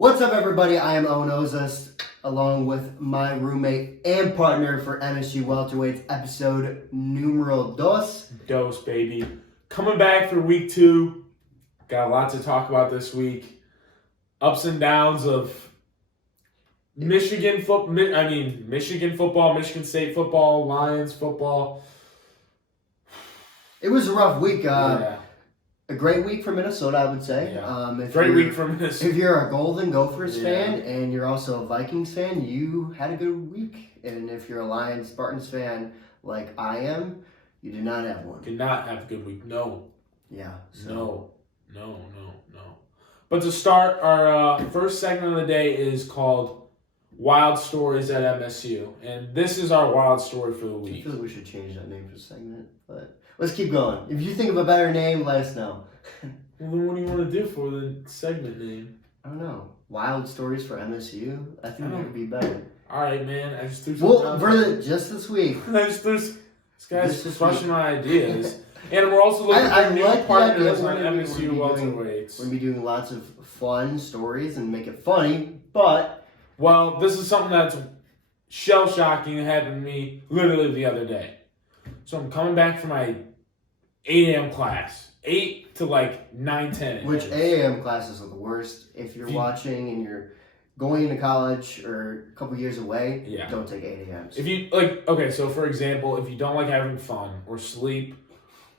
What's up, everybody? I am Owen Oszust, along with my roommate and partner for MSU Welterweights, episode numero dos. Dose, baby. Coming back for week 2. Got a lot to talk about this week. Ups and downs of Michigan football, Michigan State football, Lions football. It was a rough week. A great week for Minnesota, I would say. Yeah. Great week for Minnesota. If you're a Golden Gophers fan and you're also a Vikings fan, you had a good week. And if you're a Lions Spartans fan like I am, you did not have one. Did not have a good week. No. Yeah. So. No. But to start, our first segment of the day is called Wild Stories at MSU. And this is our wild story for the I week. feel like we should change that name for the segment, but let's keep going. If you think of a better name, let us know. Well, then what do you want to do for the segment name? I don't know. Wild Stories for MSU? I think that would be better. All right, man. I just threw some just this week. I just threw this guy's crushing my ideas. And we're also looking for new like partners on MSU Welterweights. We're going to be doing lots of fun stories and make it funny, but... Well, this is something that's shell-shocking that happened to me literally the other day. So I'm coming back from my 8 a.m. class. 8 to like 9, 10. Which a.m. classes are the worst. If you're watching and you're going into college or a couple years away, don't take 8 a.m.s. If you, so for example, if you don't like having fun or sleep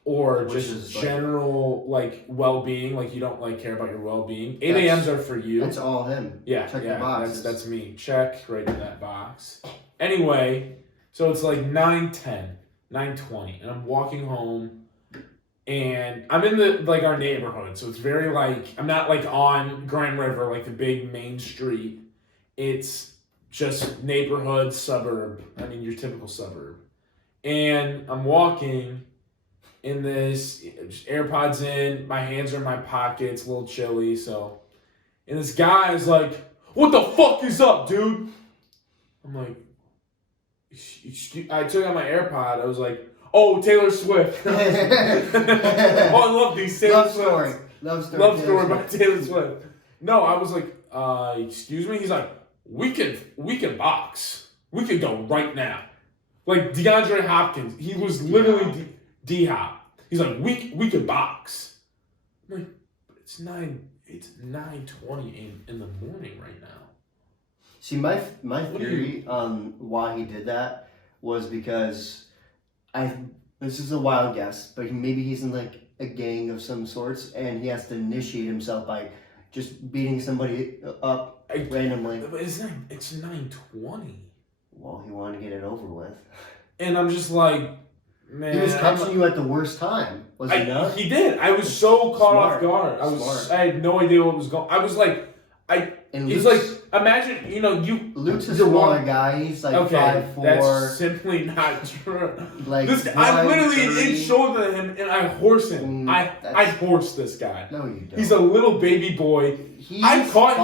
or just general, well-being, you don't, care about your well-being, 8 a.m.s are for you. That's all him. Yeah, check the boxes. That's me. Check right in that box. Anyway, so it's 9:10, 9:20, and I'm walking home, and I'm in our neighborhood, so it's very, I'm not, on Grand River, the big main street. It's just neighborhood, suburb. I mean, your typical suburb. And I'm walking in this, AirPods in, my hands are in my pockets, a little chilly, so. And this guy is like, "What the fuck is up, dude?" I'm like, I took out my AirPod, I was like, "Oh, Taylor Swift." Oh, I love these Taylor Swift. Love story by Taylor Swift. No, I was like, excuse me? He's like, we can box. We could go right now. DeAndre Hopkins, he was literally D-Hop. He's like, we could box. I'm like, it's 9:20 in the morning right now. See, my theory on why he did that was because this is a wild guess, but maybe he's in a gang of some sorts, and he has to initiate himself by just beating somebody up randomly. But it's 9:20. Well, he wanted to get it over with. And I'm just like, man. He was catching you at the worst time, was he not? He did. I was so caught off guard. I had no idea what was going. I was like, imagine, Luke's a smaller guy. He's 5'4". That's simply not true. I'm literally in shoulder to him, and I horse him. I horse this guy. No, you don't. He's a little baby boy. I've caught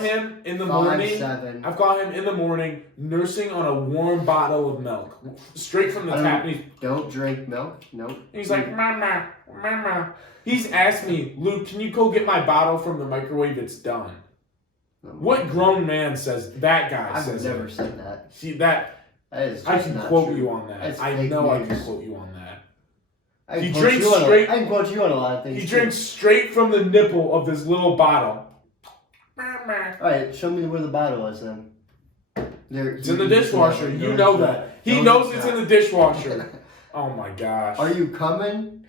him in the morning. 5'7". I've caught him in the morning nursing on a warm bottle of milk, straight from the tap. Don't drink milk. Nope. He's like, "Mama." He's asked me, "Luke, can you go get my bottle from the microwave? It's done." What grown man says that? Guy says I've never said that. See that? I can quote you on that. I know I can quote you on that. I can quote you on a lot of things. He drinks straight from the nipple of this little bottle. Alright, show me where the bottle is then. It's in the dishwasher. You know that. He knows it's in the dishwasher. Oh my gosh. Are you coming?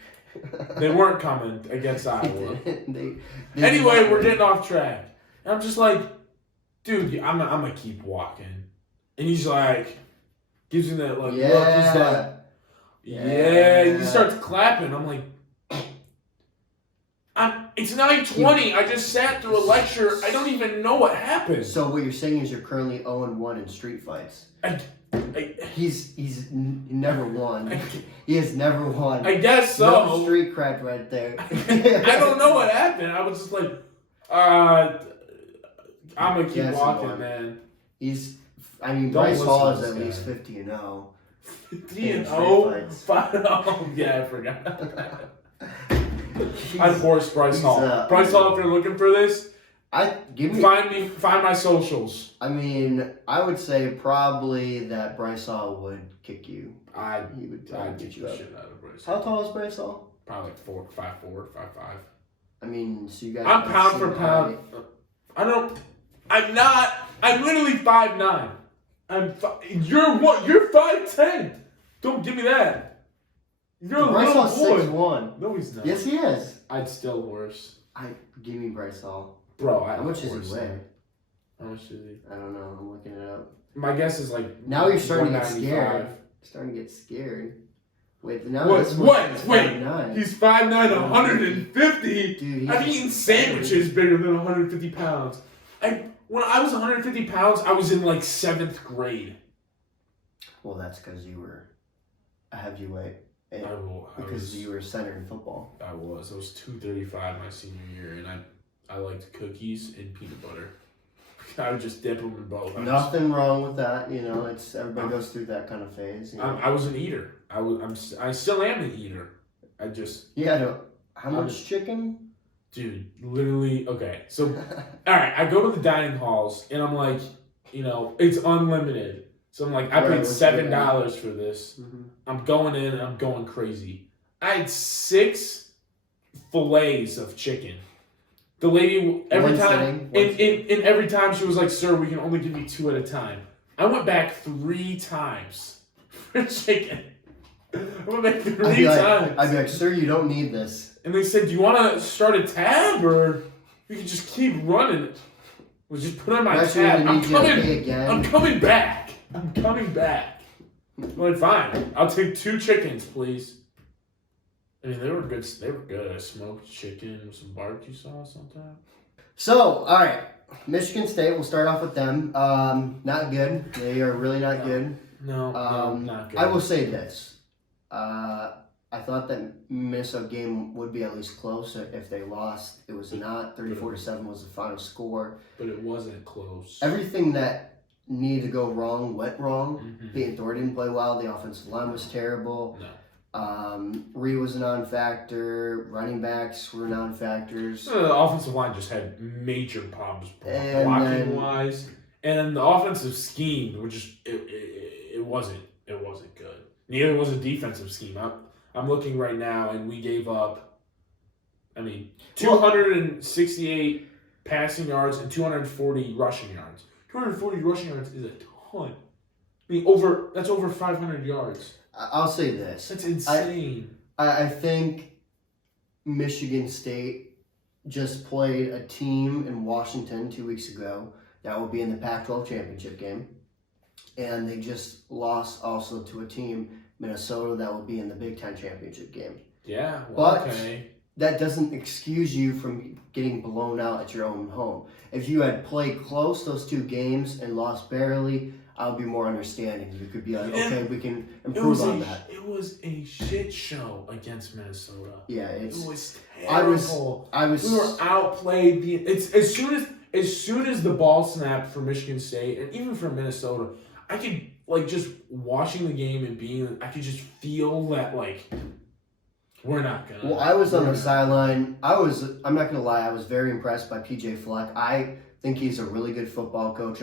They weren't coming against Iowa. Anyway, we're getting off track. And I'm just like, dude, I'm gonna keep walking. And he's like, gives me that look. He's like, yeah. He starts clapping. I'm like, it's 9:20. I just sat through a lecture. I don't even know what happened. So what you're saying is you're currently 0-1 in street fights. He's never won. He has never won. I guess so. No street cred right there. I don't know what happened. I was just like, I'm gonna keep walking, man. Bryce Hall is at least 50-0. 50-0? 5-0? Yeah, I forgot. I'd horse Bryce Hall. Bryce Hall, if you're looking for this, Find my socials. I mean, I would say probably that Bryce Hall would kick you. He would get you shit out of Bryce. How tall is Bryce Hall? Probably like 5'4", 5'5". I mean, so you guys. I'm pound for pound. I'm literally 5'9". You're 5'10". Don't give me that. You're a Bryce little Hall's boy. 6'1". No, he's not. Yes, he is. I'd still worse. Give me Bryce Hall. Bro, how much does he weigh? How much is he? I don't know. I'm looking it up. My guess is like. Now you're starting to get scared. Wait, now Wait, he's 5'9", 150. Dude, I've eaten sandwiches bigger than 150 pounds. When I was 150 pounds, I was in like 7th grade. Well, that's because you were a heavyweight. Because you were center in football. I was 235 my senior year, and I liked cookies and peanut butter. I would just dip them in both. Nothing wrong with that, It's everybody goes through that kind of phase. I was an eater. I still am an eater. How much chicken? Dude, literally. Okay, so all right, I go to the dining halls, and I'm like, it's unlimited. So I'm like, I paid $7 for this. Mm-hmm. I'm going in and I'm going crazy. I had 6 fillets of chicken. The lady every time she was like, "Sir, we can only give you 2 at a time." I went back 3 times for chicken. I went back 3 times. I'd be like, "Sir, you don't need this." And they said, "Do you want to start a tab or we can just keep running?" We'll just put on my tab. I'm coming back. I'm coming back. I'm like, fine. I'll take 2 chickens, please. I mean, they were good. They were good. I smoked chicken with some barbecue sauce sometimes. So, all right. Michigan State, we'll start off with them. Not good. They are really not good. No, not good. I will say this. I thought that Minnesota game would be at least close if they lost. It was not. 34-7 was the final score. But it wasn't close. Everything that needed to go wrong went wrong. Mm-hmm. Peyton Thor didn't play well. The offensive line was terrible. No. Reed was a non-factor. Running backs were non-factors. The offensive line just had major problems blocking-wise. And the offensive scheme, it wasn't good. Neither was the defensive scheme. I'm looking right now, and we gave up, 268 passing yards and 240 rushing yards. 240 rushing yards is a ton. That's over 500 yards. I'll say this. That's insane. I think Michigan State just played a team in Washington 2 weeks ago that will be in the Pac-12 championship game. And they just lost also to a team, Minnesota, that will be in the Big Ten championship game. Yeah, but that doesn't excuse you from getting blown out at your own home. If you had played close those 2 games and lost barely, I would be more understanding. You could be like, okay, we can improve on that. It was a shit show against Minnesota. Yeah, it was terrible. We were outplayed. As soon as the ball snapped for Michigan State and even for Minnesota, I could just watching the game and I could just feel that we're not gonna. Well, I was on the sideline. I'm not gonna lie, I was very impressed by PJ Fleck. I think he's a really good football coach.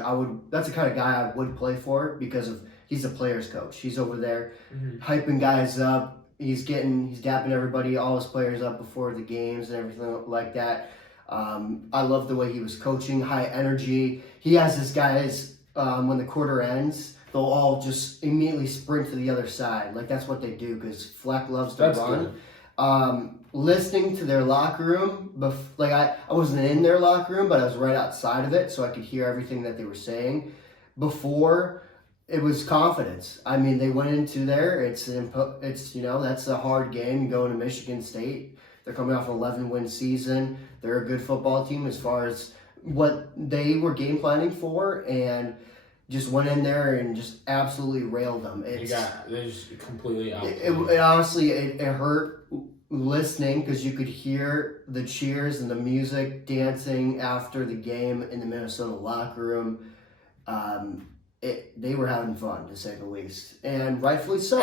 That's the kind of guy I would play for because he's a player's coach. He's over there hyping guys up. He's dapping everybody, all his players up before the games and everything like that. I love the way he was coaching, high energy. He has his guys, when the quarter ends, they'll all just immediately sprint to the other side. That's what they do because Fleck loves to run. Listening to their locker room, I wasn't in their locker room, but I was right outside of it, so I could hear everything that they were saying. Before, it was confidence. They went into there. It's that's a hard game going to Michigan State. They're coming off an 11-win season. They're a good football team as far as what they were game planning for, and just went in there and just absolutely railed them. They just completely out. It honestly, it hurt listening because you could hear the cheers and the music dancing after the game in the Minnesota locker room. They were having fun, to say the least, and rightfully so.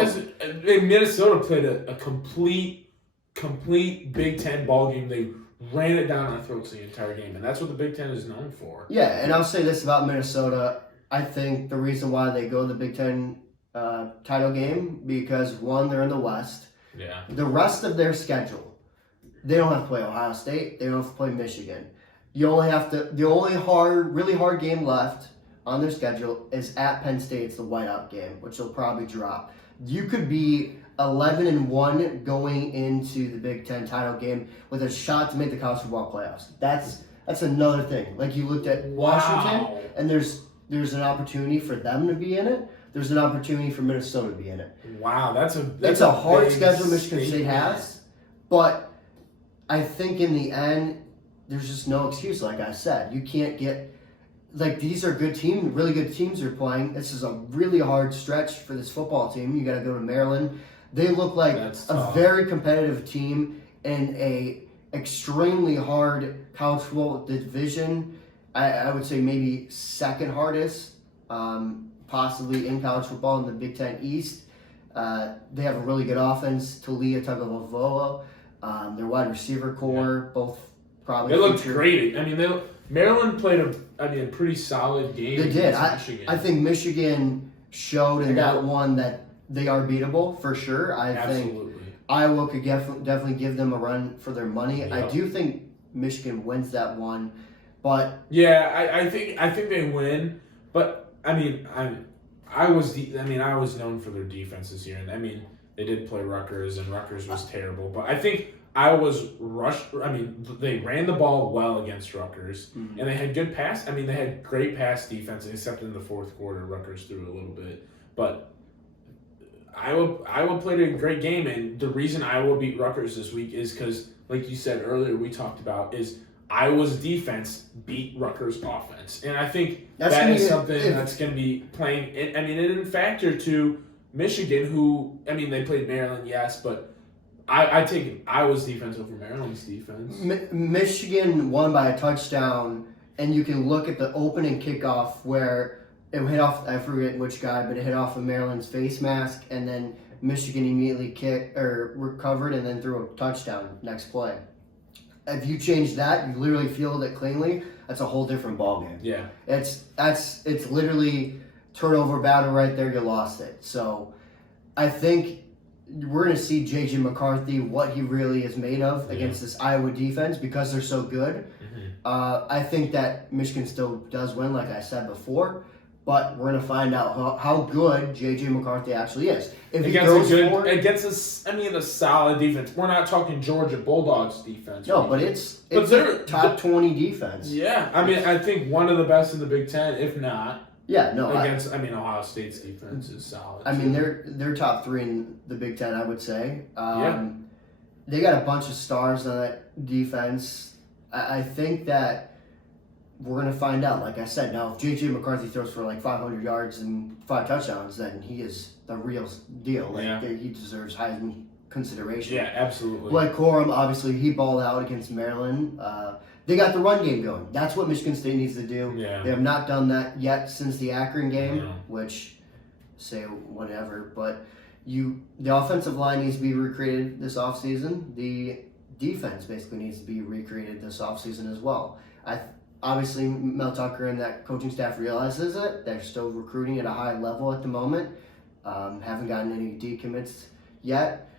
Minnesota played a complete Big Ten ball game. They ran it down our throats the entire game, and that's what the Big Ten is known for. Yeah, and I'll say this about Minnesota. I think the reason why they go to the Big Ten title game, because one, they're in the West. Yeah. The rest of their schedule, they don't have to play Ohio State. They don't have to play Michigan. You only have to. The only really hard game left on their schedule is at Penn State. It's the whiteout game, which they'll probably drop. You could be 11-1 going into the Big Ten title game with a shot to make the college football playoffs. That's another thing. Like you looked at Washington, and there's an opportunity for them to be in it. There's an opportunity for Minnesota to be in it. Wow, that's a hard schedule Michigan State has, but I think in the end, there's just no excuse. Like I said, you can't get these are good teams, really good teams are playing. This is a really hard stretch for this football team. You got to go to Maryland. They look like a very competitive team in a extremely hard college football division. I would say maybe second hardest, possibly in college football in the Big Ten East. They have a really good offense. Talia Tagovailoa, their wide receiver core, both probably. They looked great. I mean, Maryland played a pretty solid game. They did. Michigan. I think Michigan showed in that one that they are beatable for sure. I think Iowa could definitely give them a run for their money. Yep. I do think Michigan wins that one, but yeah, I think they win. But I was known for their defense this year, and they did play Rutgers, and Rutgers was terrible. But I think Iowa's rushed. They ran the ball well against Rutgers, and they had good pass. They had great pass defense, except in the fourth quarter, Rutgers threw a little bit. But Iowa played a great game, and the reason Iowa beat Rutgers this week is because, like you said earlier, we talked about is Iowa's defense beat Rutgers' offense, and I think that is something that's going to be playing. It didn't factor to Michigan, who they played Maryland, yes, but I take Iowa's defense over Maryland's defense. Michigan won by a touchdown, and you can look at the opening kickoff where it hit off. I forget which guy, but it hit off of Maryland's face mask, and then Michigan immediately recovered and then threw a touchdown next play. If you change that, you literally field it cleanly. That's a whole different ballgame. Yeah, it's literally turnover battle right there. You lost it. So, I think we're going to see J.J. McCarthy what he really is made of against this Iowa defense because they're so good. I think that Michigan still does win, like I said before. But we're going to find out how good J.J. McCarthy actually is. If he goes against a solid defense. We're not talking Georgia Bulldogs defense. No, but it's a top 20 defense. Yeah, I think one of the best in the Big Ten, if not. Yeah, no. Against Ohio State's defense is solid. They're top 3 in the Big Ten, I would say. They got a bunch of stars on that defense. I think that we're going to find out. Like I said, now if J.J. McCarthy throws for 500 yards and 5 touchdowns, then he is the real deal. He deserves Heisman consideration. Yeah, absolutely. Blake Corum, obviously, he balled out against Maryland. They got the run game going. That's what Michigan State needs to do. Yeah. They have not done that yet since the Akron game, which, say whatever. But the offensive line needs to be recreated this offseason. The defense basically needs to be recreated this offseason as well. Obviously, Mel Tucker and that coaching staff realizes it. They're still recruiting at a high level at the moment. Haven't gotten any decommits yet.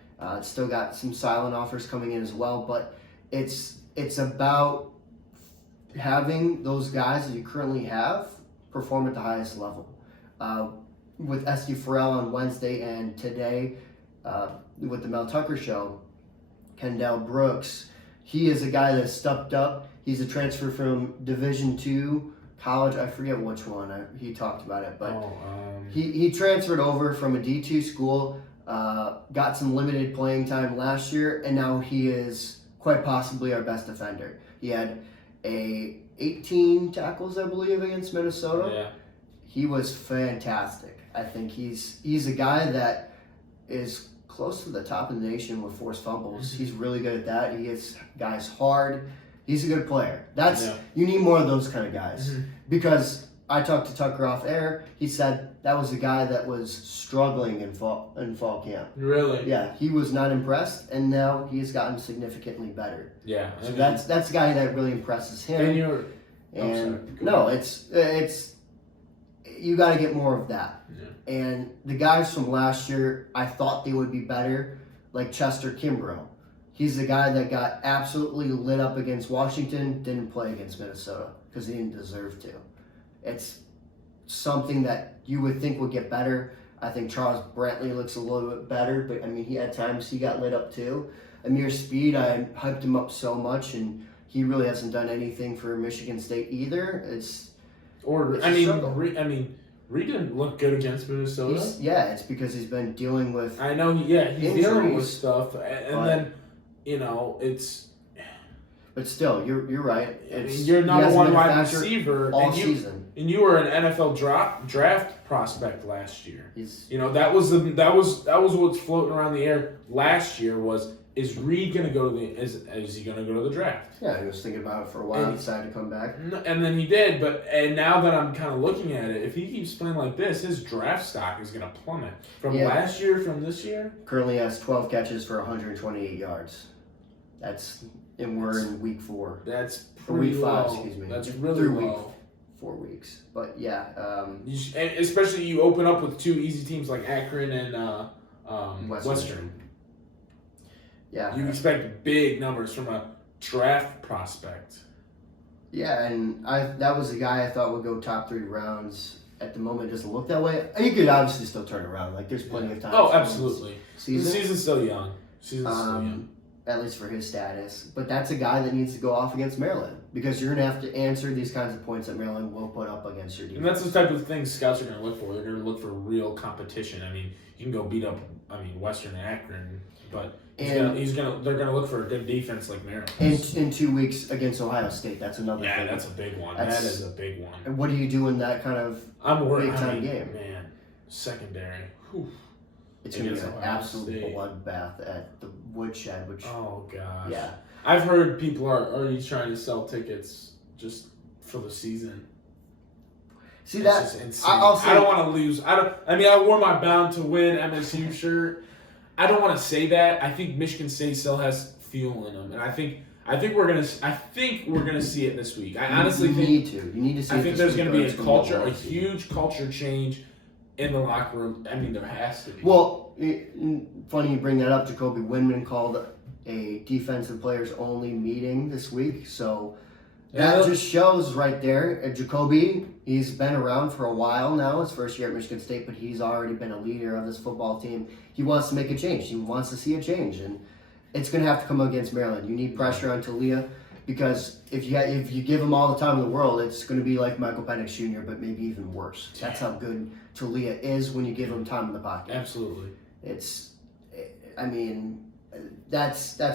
Still got some silent offers coming in as well. But it's about having those guys that you currently have perform at the highest level. With S.D. Farrell on Wednesday and today with the Mel Tucker show, Kendall Brooks, he is a guy that stepped up. He's a transfer from Division II college. I forget which one. He talked about it, but he transferred over from a D2 school, got some limited playing time last year, and now he is quite possibly our best defender. He had 18 tackles, I believe, against Minnesota. Yeah. He was fantastic. I think he's a guy that is close to the top of the nation with forced fumbles. He's really good at that. He hits guys hard. He's a good player. You need more of those kind of guys because I talked to Tucker off air. He said that was a guy that was struggling in fall camp. Really? Yeah, he was not impressed, and now he's gotten significantly better. Yeah. So that's a guy that really impresses him. It's you got to get more of that. Yeah. And the guys from last year, I thought they would be better, like Chester Kimbrough. He's the guy that got absolutely lit up against Washington, didn't play against Minnesota because he didn't deserve to. It's something that you would think would get better. I think Charles Brantley looks a little bit better, but I mean, he had times he got lit up too. Amir Speed, I hyped him up so much, and he really hasn't done anything for Michigan State either. Reed didn't look good against Minnesota. It's because he's been dealing with. I know. He's dealing with stuff, and then it's. But still, you're right. You're number one wide receiver all season, and you were an NFL draft prospect last year. That was what's floating around the air last year was. Is Reed going to go to is he going to go to the draft? Yeah, he was thinking about it for a while. He decided to come back. And then he did, and now that I'm kind of looking at it, if he keeps playing like this, his draft stock is going to plummet. From last year, from this year? Currently has 12 catches for 128 yards. And we're in week 4. That's pretty week low. 5, excuse me. That's really through low. 4 weeks. But yeah. Especially you open up with 2 easy teams like Akron and Western. Yeah. You expect big numbers from a draft prospect. Yeah, and that was a guy I thought would go top 3 rounds. At the moment, it doesn't look that way. You could obviously still turn around. Like, there's plenty of time. Oh, absolutely. The season's still young. At least for his status. But that's a guy that needs to go off against Maryland. Because you're going to have to answer these kinds of points that Maryland will put up against your defense. And that's the type of things scouts are going to look for. They're going to look for real competition. I mean, you can go beat up, Western and Akron, but they're going to look for a good defense like Maryland. In 2 weeks against Ohio State, that's another thing. Yeah, that's a big one. That is a big one. And what do you do in that kind of big-time game? Man, secondary. Whew. It's going to be an absolute bloodbath at the Woodshed. Oh, gosh. Yeah. I've heard people are already trying to sell tickets just for the season. See, that's insane. I don't want to lose. I wore my Bound to Win MSU shirt. I don't want to say that. I think Michigan State still has fuel in them, and I think we're gonna see it this week. I honestly think you need to see. I think there's gonna be a huge culture change in the locker room. I mean, there has to be. Well, funny you bring that up. Jacoby Windman called a defensive players only meeting this week, so that just shows right there. Jacoby, he's been around for a while now. His first year at Michigan State, but he's already been a leader of this football team. He wants to make a change. He wants to see a change, and it's going to have to come against Maryland. You need pressure on Talia because if you give him all the time in the world, it's going to be like Michael Penix Jr., but maybe even worse. That's how good Talia is when you give him time in the pocket. Absolutely. That's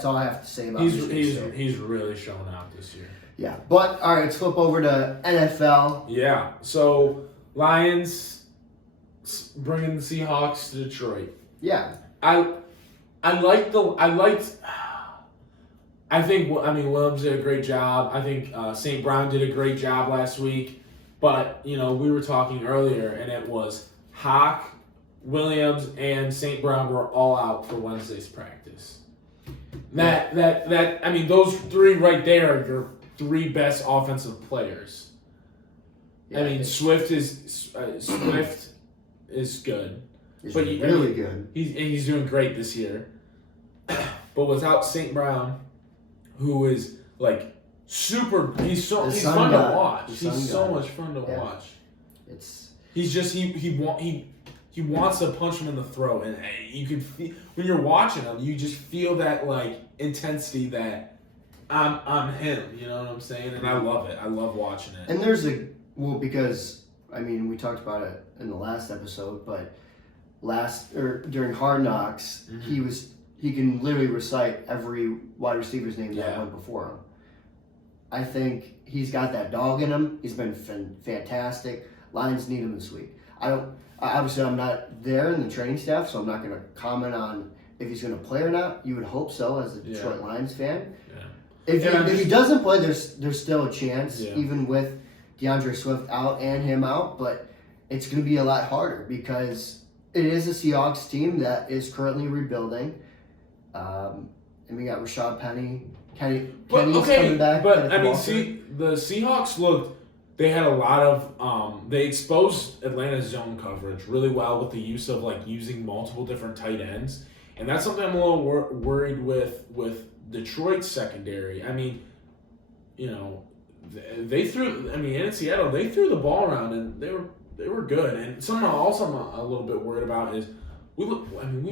all I have to say about he's really showing out this year. Yeah, but all right, let's flip over to NFL. Yeah, so Lions bringing the Seahawks to Detroit. Yeah, I think Williams did a great job. I think St. Brown did a great job last week. But we were talking earlier, and it was Hawk, Williams, and St. Brown were all out for Wednesday's practice. Those 3 right there are your 3 best offensive players. Yeah, Swift is good. He's really good. He's doing great this year. But without St. Brown, who is like super, he's fun to watch. He's so much fun to watch. He wants to punch him in the throat, and you can feel when you're watching him, you just feel that like intensity that I'm him. You know what I'm saying? And I love it. I love watching it. And because we talked about it in the last episode, but during Hard Knocks, mm-hmm. he can literally recite every wide receiver's name that went before him. I think he's got that dog in him. He's been fantastic. Lions need him this week. Obviously, I'm not there in the training staff, so I'm not going to comment on if he's going to play or not. You would hope so as a Detroit Lions fan. Yeah. If he doesn't play, there's still a chance, even with DeAndre Swift out and him out, but it's going to be a lot harder because it is a Seahawks team that is currently rebuilding. And we got Rashad Penny. Kenny's coming back. But, I mean, see, the Seahawks they had a lot of, they exposed Atlanta's zone coverage really well with the use of, like, using multiple different tight ends. And that's something I'm a little worried with Detroit's secondary. I mean, you know, in Seattle, they threw the ball around and they were good. And something else I'm a little bit worried about is we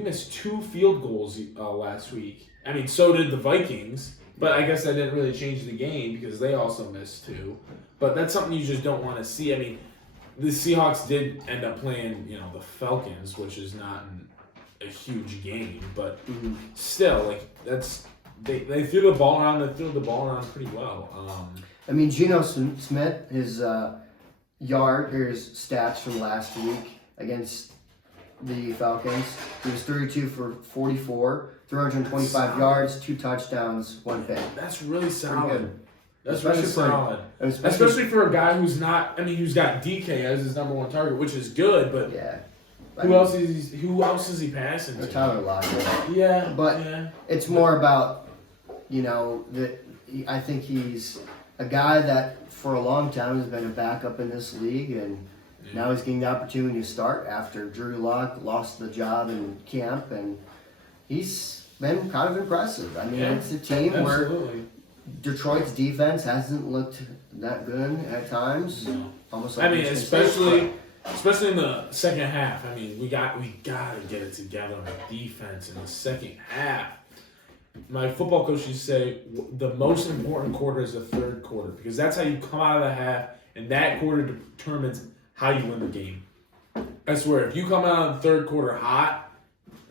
missed 2 field goals last week. I mean, so did the Vikings, but I guess that didn't really change the game because they also missed 2. But that's something you just don't want to see. I mean, the Seahawks did end up playing, you know, the Falcons, which is not a huge game, but still, like, they threw the ball around. They threw the ball around pretty well. I mean, Geno Smith, his stats from last week against the Falcons. He was 32 for 44, 325 yards, 2 touchdowns, 1 pick. That's really solid. Good. That's really solid. Especially for a guy who's got DK as his number 1 target, which is good, but yeah. Who else is he passing to? Tyler Lockett. Yeah. But it's more about, you know, I think he's a guy that for a long time has been a backup in this league, and now he's getting the opportunity to start after Drew Lock lost the job in camp, and he's been kind of impressive. I mean, it's a team where Detroit's defense hasn't looked that good at times. No. Almost like especially in the second half. I mean, we gotta get it together on defense in the second half. My football coach used to say the most important quarter is the third quarter because that's how you come out of the half, and that quarter determines how you win the game. I swear, if you come out of the third quarter hot,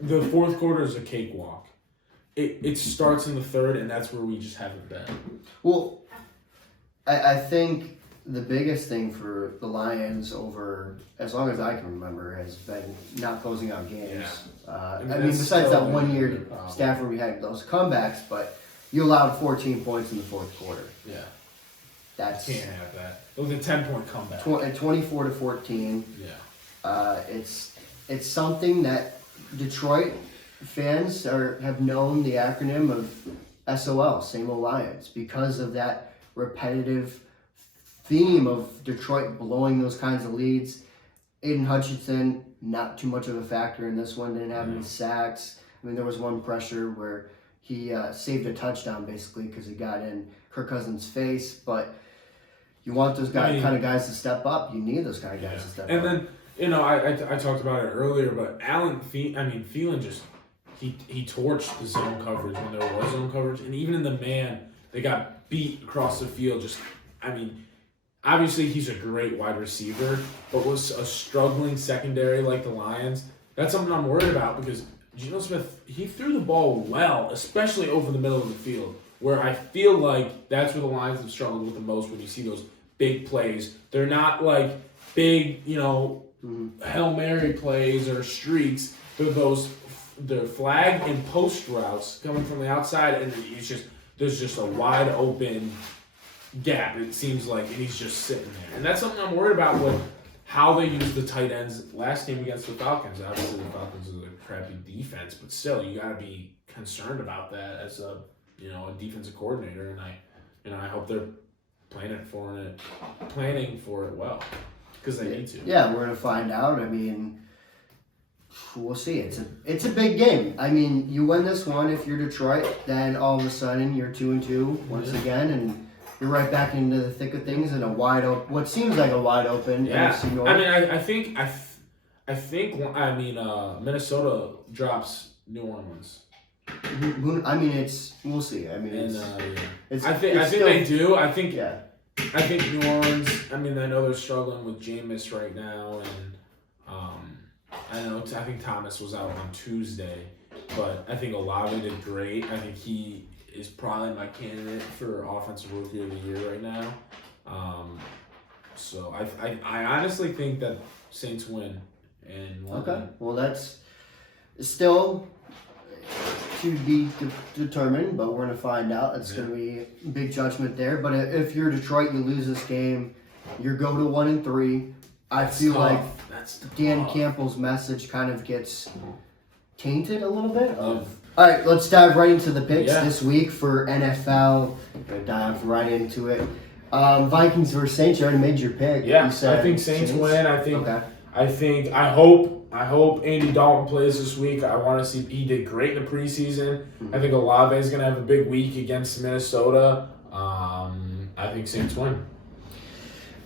the fourth quarter is a cakewalk. It starts in the third, and that's where we just haven't been. Well, I think the biggest thing for the Lions over as long as I can remember has been not closing out games. Yeah. I mean, besides that 1 year Stafford, we had those comebacks, but you allowed 14 points in the fourth quarter. Yeah. That's can't have that. It was a 10-point comeback. 24-14. Yeah. It's something that Detroit fans have known the acronym of SOL, Same Old Lions, because of that repetitive theme of Detroit blowing those kinds of leads. Aiden Hutchinson, not too much of a factor in this one, didn't have any sacks. I mean, there was one pressure where he saved a touchdown basically because he got in Kirk Cousins' face, but you want those kind of guys to step up. You need those kind of guys to step up. And then, you know, I talked about it earlier, but Thielen just he torched the zone coverage when there was zone coverage, and even in the man, they got beat across the field. Obviously he's a great wide receiver, but was a struggling secondary like the Lions. That's something I'm worried about because Geno Smith, he threw the ball well, especially over the middle of the field, where I feel like that's where the Lions have struggled with the most when you see those big plays. They're not like big, you know, Hail Mary plays or streaks. They're flag and post routes coming from the outside, and there's just a wide open gap, it seems like, and he's just sitting there. And that's something I'm worried about with how they use the tight ends last game against the Falcons. Obviously, the Falcons is a crappy defense, but still, you got to be concerned about that as a defensive coordinator. And I hope they're planning for it well because they need to. Yeah, we're gonna find out. I mean, we'll see. It's a big game. I mean, you win this one if you're Detroit, then all of a sudden you're 2-2 once again, and you're right back into the thick of things in what seems like a wide open NFC North. I mean, I think Minnesota drops New Orleans. I mean, we'll see. I mean, I think they do. I think New Orleans. I mean, I know they're struggling with Jameis right now, and I think Thomas was out on Tuesday, but I think Olave did great. I think he is probably my candidate for Offensive Rookie of the Year right now. So I honestly think that Saints win. Okay. Well, that's still to be determined, but we're going to find out. It's going to be a big judgment there. But if you're Detroit, you lose this game, You go to 1-3. I feel tough. like That's Dan tough. Campbell's message kind of gets tainted a little bit. All right, let's dive right into the picks this week for NFL. We're gonna dive right into it. Vikings versus Saints. You already made your pick. Yeah, You said I think Saints win. Okay. I hope Andy Dalton plays this week. I want to see. He did great in the preseason. I think Olave is going to have a big week against Minnesota. I think Saints win.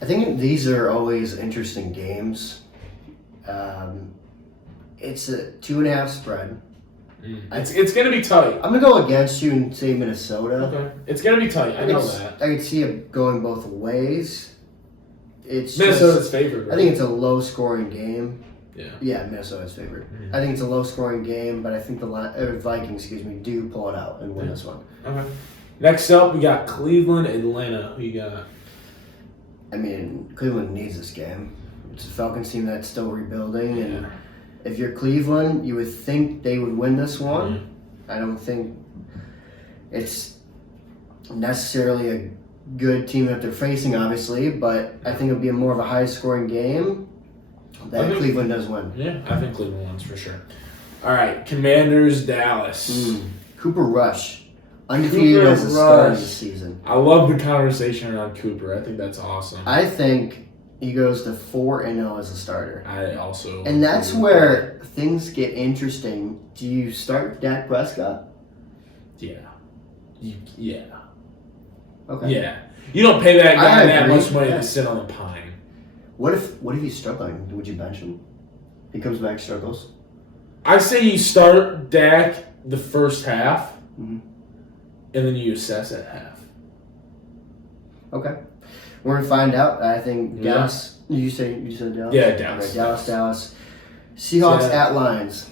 I think these are always interesting games. It's a 2.5 spread. It's going to be tight. I'm gonna go against you and say Minnesota. Okay, it's going to be tight. I know that. I can see it going both ways. It's Minnesota's favorite. Right? I think it's a low-scoring game. Yeah, Minnesota's favorite. I think it's a low-scoring game, but I think the Vikings, do pull it out and win this one. Okay. Next up, we got Cleveland, Atlanta. Who you got? I mean, Cleveland needs this game. It's a Falcons team that's still rebuilding, and if you're Cleveland, you would think they would win this one. I don't think it's necessarily a good team that they're facing, obviously, but I think it'll be more of a high-scoring game that Cleveland does win. Yeah, I think Cleveland wins for sure. All right, Commanders, Dallas. Cooper Rush, undefeated as a start of the season. I love the conversation around Cooper. I think that's awesome. I think he goes to 4-0 as a starter. I also. And that's where things get interesting. Do you start Dak Prescott? Yeah. Okay. Yeah. You don't pay that guy that agree. much money to sit on the pine. What if he's struggling? Would you bench him? He comes back, struggles. I say you start Dak the first half, and then you assess at half. Okay. We're gonna find out. I think Dallas. You said Dallas. Yeah, Dallas. Okay, Dallas. Seahawks at Lions.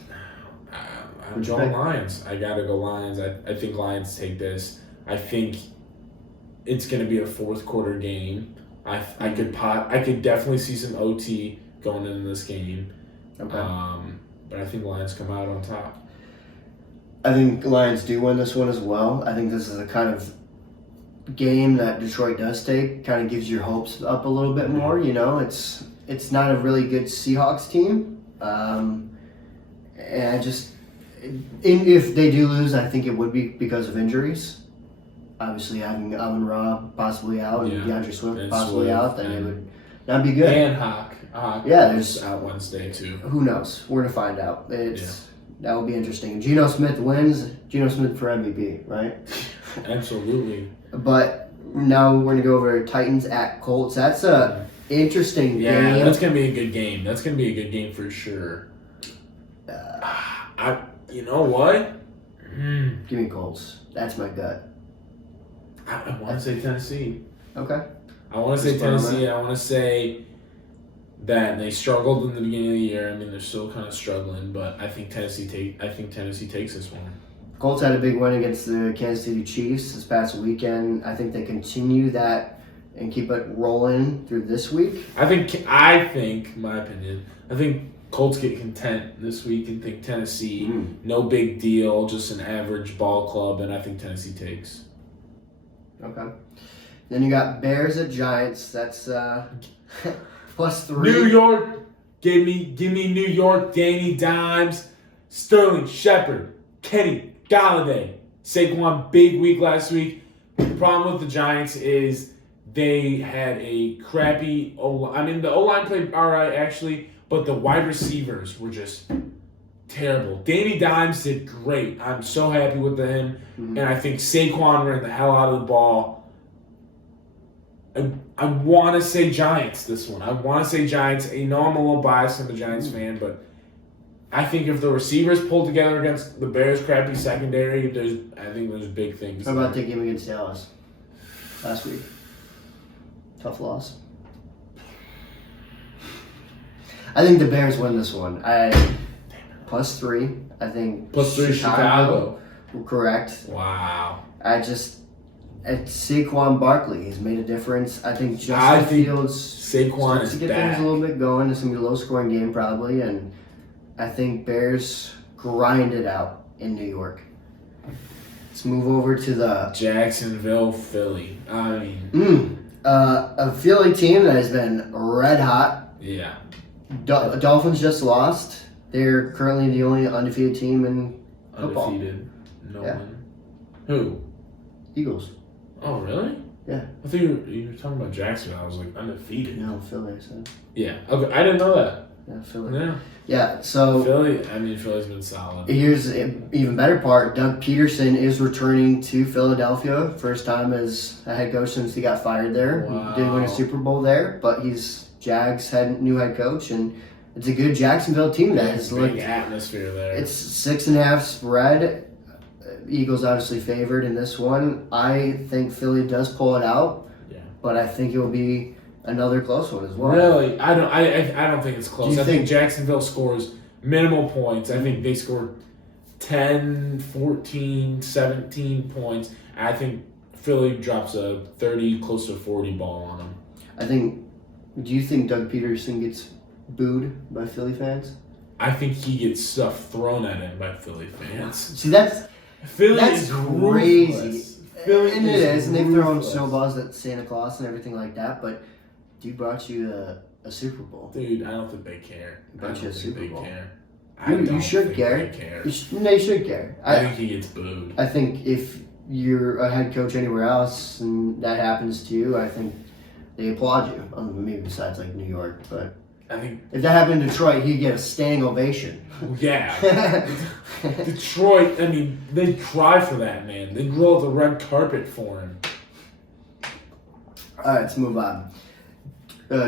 I'm going Lions. I gotta go Lions. I think Lions take this. I think it's gonna be a fourth quarter game. I could definitely see some OT going into this game. Okay. But I think Lions come out on top. I think Lions do win this one as well. I think this is a kind of game that Detroit does take. Kind of gives your hopes up a little bit more. You know, it's not a really good Seahawks team. And I just, if they do lose, I think it would be because of injuries. Obviously, having Amon-Ra possibly out and DeAndre Swift possibly out, then it would not be good. And Hawk. There's out Wednesday too. Who knows? We're gonna find out. That will be interesting. Geno Smith wins. Geno Smith for MVP, right? Absolutely. But now we're gonna go over Titans at Colts. That's a interesting game. Yeah, that's gonna be a good game. That's gonna be a good game for sure. You know what? Give me Colts. That's my gut. I want to say Tennessee. Okay. I want to say Tennessee. I want to say that they struggled in the beginning of the year. I mean, they're still kind of struggling, but I think Tennessee takes this one. Colts had a big win against the Kansas City Chiefs this past weekend. I think they continue that and keep it rolling through this week. I think, my opinion, I think Colts get content this week and think Tennessee, no big deal, just an average ball club, and I think Tennessee takes. Okay. Then you got Bears at Giants. That's +3. New York, give me New York. Danny Dimes, Sterling Shepard, Kenny Galladay, Saquon, big week last week. The problem with the Giants is they had a crappy O-line. I mean, the O-line played all right actually, but the wide receivers were just terrible. Danny Dimes did great. I'm so happy with him. And I think Saquon ran the hell out of the ball. I want to say Giants this one. I want to say Giants. I know I'm a little biased. I'm a Giants fan, but I think if the receivers pull together against the Bears' crappy secondary, I think there's big things. How about the game against Dallas last week? Tough loss. I think the Bears win this one. +3. I think +3 Chicago. Correct. Wow. It's Saquon Barkley. He's made a difference. I think Justin Fields Saquon is to get back. things a little bit going. It's going to be a low-scoring game probably, and I think Bears grind it out in New York. Let's move over to the Jacksonville, Philly. I mean, A Philly team that has been red hot. Yeah. Dolphins just lost. They're currently the only undefeated team in football. Undefeated. No Yeah. one. Who? Eagles. Oh, really? Yeah. I think you were talking about Jacksonville. I was like, undefeated. No, Philly. So. Yeah. Okay. I didn't know that. Yeah, Philly. Yeah. Yeah, so Philly's been solid. here's an even better part. Doug Peterson is returning to Philadelphia. First time as a head coach since he got fired there. Wow. Didn't win a Super Bowl there, but he's Jags new head coach, and it's a good Jacksonville team that has big looked. atmosphere there. It's 6.5 spread. Eagles obviously favored in this one. I think Philly does pull it out. Yeah. But I think it will be another close one as well. Really? I don't think it's close. Do you I think think Jacksonville scores minimal points. I think they score 10, 14, 17 points. I think Philly drops a 30, close to 40 ball on them. Do you think Doug Peterson gets booed by Philly fans? I think he gets stuff thrown at him by Philly fans. See, that's Philly crazy. ruthless. And it is, and they've thrown snowballs at Santa Claus and everything like that, but dude brought you a Super Bowl. Dude, I don't think they care. I don't think Super they Bowl. care. You should think care. They care. You should care. I think he gets booed. I think if you're a head coach anywhere else and that happens to you, I think they applaud you. Maybe besides like New York, but I think if that happened in Detroit, he'd get a standing ovation. yeah. Detroit, I mean, they try for that, man. They roll the red carpet for him. All right, let's move on.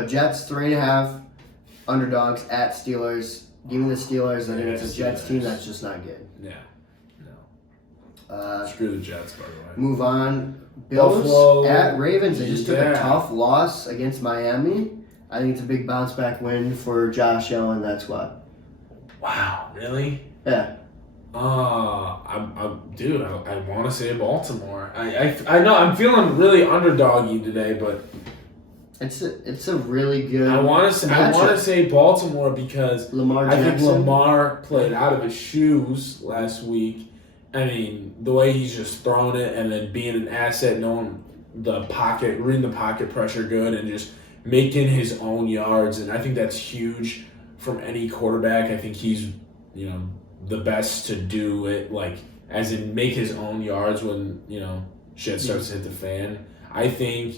Jets 3.5 underdogs at Steelers. Give me the Steelers. I think it's a Jets team that's just not good. Yeah. No. Screw the Jets, by the way. Move on. Bills Buffalo. at Ravens. They just took a Yeah. tough loss against Miami. I think it's a big bounce back win for Josh Allen and that squad. Wow, really? Yeah. Dude, I want to say Baltimore. I know I'm feeling really underdoggy today, but It's a really good. I want to say Baltimore because Lamar I Jackson. think Lamar played out of his shoes last week. I mean, the way he's just throwing it and then being an asset, knowing the pocket, reading the pocket pressure good, and just making his own yards. And I think that's huge from any quarterback. I think he's, the best to do it, like, as in make his own yards when, shit starts to hit the fan. I think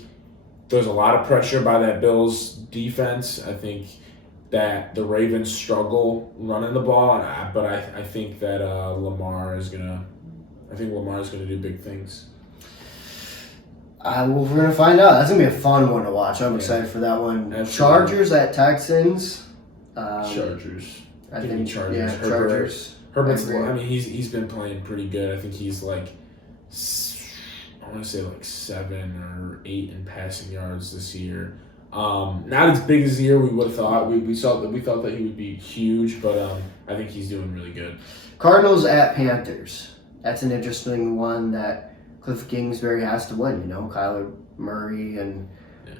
there's a lot of pressure by that Bills defense. I think that the Ravens struggle running the ball, but I think that Lamar is gonna do big things. Well, we're gonna find out. That's gonna be a fun one to watch. I'm excited for that one. Absolutely. Chargers at Texans. Chargers. I Give think me Chargers. Yeah, Chargers. Herbert's. I agree. I mean, he's been playing pretty good. I think he's like, I want to say like 7 or 8 in passing yards this year. Not as big as the year we would have thought. We thought that he would be huge, but I think he's doing really good. Cardinals at Panthers. That's an interesting one that Cliff Kingsbury has to win. Kyler Murray and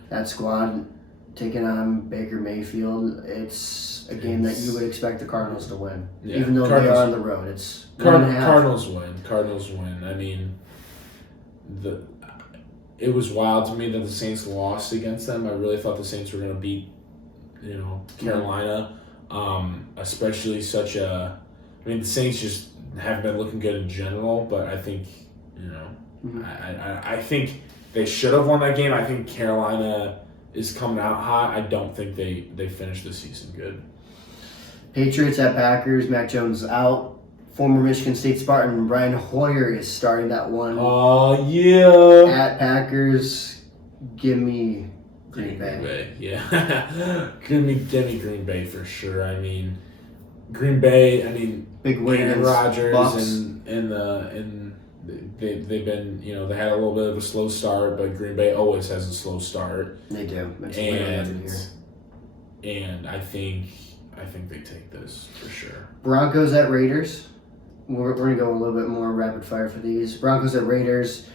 that squad taking on Baker Mayfield. It's a game that you would expect the Cardinals to win, even though they are on the road. It's Cardinals win. Cardinals win. I mean, it was wild to me that the Saints lost against them. I really thought the Saints were going to beat, Carolina, especially such a. I mean, the Saints just haven't been looking good in general, but I think, I think they should have won that game. I think Carolina is coming out hot. I don't think they finished the season good. Patriots at Packers. Mac Jones out. Former Michigan State Spartan Brian Hoyer is starting that one. Oh, yeah. At Packers, give me Green Bay. Yeah. give me Green Bay for sure. I mean, Green Bay, big win Aaron against Rodgers Bucks. and they've been, they had a little bit of a slow start, but Green Bay always has a slow start. They do. And I think they take this for sure. Broncos at Raiders. We're going to go a little bit more rapid fire for these. Broncos at Raiders.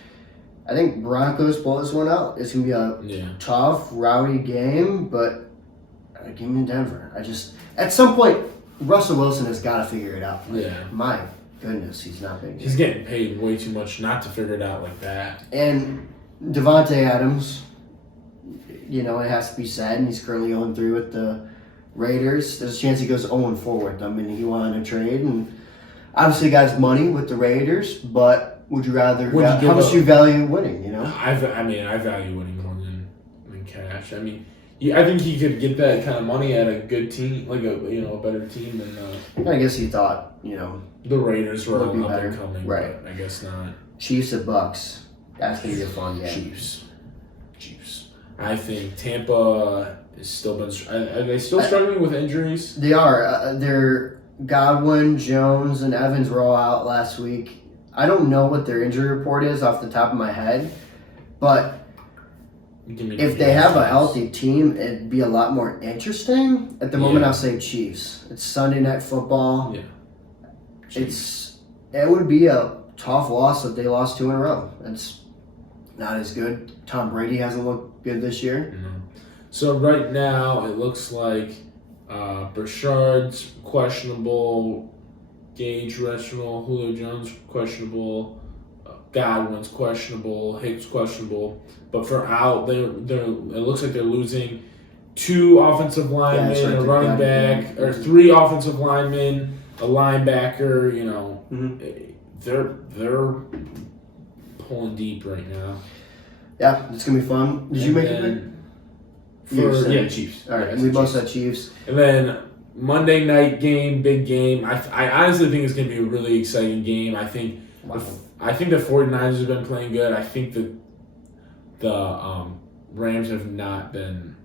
I think Broncos pull this one out. It's going to be a tough, rowdy game, but give me Denver. At some point, Russell Wilson has got to figure it out. My goodness, he's not big. He's getting paid way too much not to figure it out like that. And Devontae Adams, it has to be said, and he's currently 0-3 with the Raiders. There's a chance he goes 0-4 with them, and he wanted to trade. And obviously, got his money with the Raiders, but would you rather? How much do you value winning? I value winning more than cash. I mean, I think he could get that kind of money at a good team, like a better team than. I guess he thought the Raiders were would be up better. and coming, Right? But I guess not. Chiefs at Bucks. That's gonna be a fun game. Chiefs. I think Tampa is still been. Are they still struggling with injuries? They are. They're Godwin, Jones, and Evans were all out last week. I don't know what their injury report is off the top of my head, but if they have a healthy team, it'd be a lot more interesting. At the moment, I'll say Chiefs. It's Sunday Night Football. Yeah. It would be a tough loss if they lost 2 in a row. It's not as good. Tom Brady hasn't looked good this year. Mm-hmm. So right now it looks like Burchard's questionable, Gage questionable, Julio Jones questionable, Godwin's questionable, Hicks questionable. But for out, it looks like they're losing 2 offensive linemen, a running back, or 3 offensive linemen, a linebacker. They're pulling deep right now. Yeah, it's gonna be fun. Did you make it? Chiefs. All right, we both said Chiefs. And then Monday night game, big game. I honestly think it's gonna be a really exciting game. I think the 49ers have been playing good. I think the Rams have not been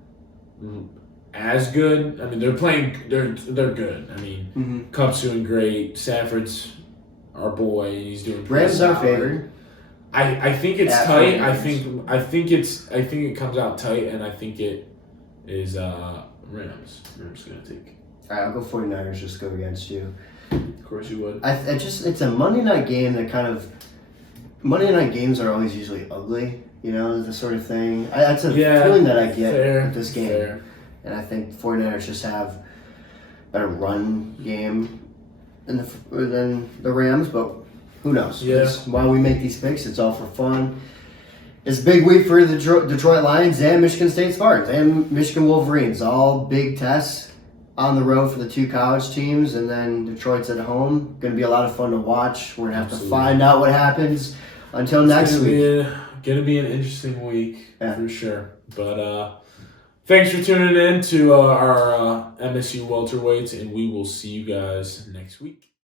as good. I mean, they're playing. They're good. I mean, Cup's doing great. Sanford's our boy, and he's doing pretty Rams solid. are favored. I think it's tight. I think it comes out tight, and I think it is Rams. Rams gonna take. All right, I'll go 49ers. Just go against you. Of course you would. It's a Monday night game that Monday night games are always usually ugly. The sort of thing. That's a feeling that I get with this game. Fair. And I think 49ers just have a better run game than the Rams, but who knows? Yeah. While we make these picks, it's all for fun. It's a big week for the Detroit Lions and Michigan State Spartans and Michigan Wolverines. All big tests on the road for the 2 college teams, and then Detroit's at home. Going to be a lot of fun to watch. We're going to have to find out what happens until next week. Going to be an interesting week for sure. But thanks for tuning in to our MSU Welterweights, and we will see you guys next week.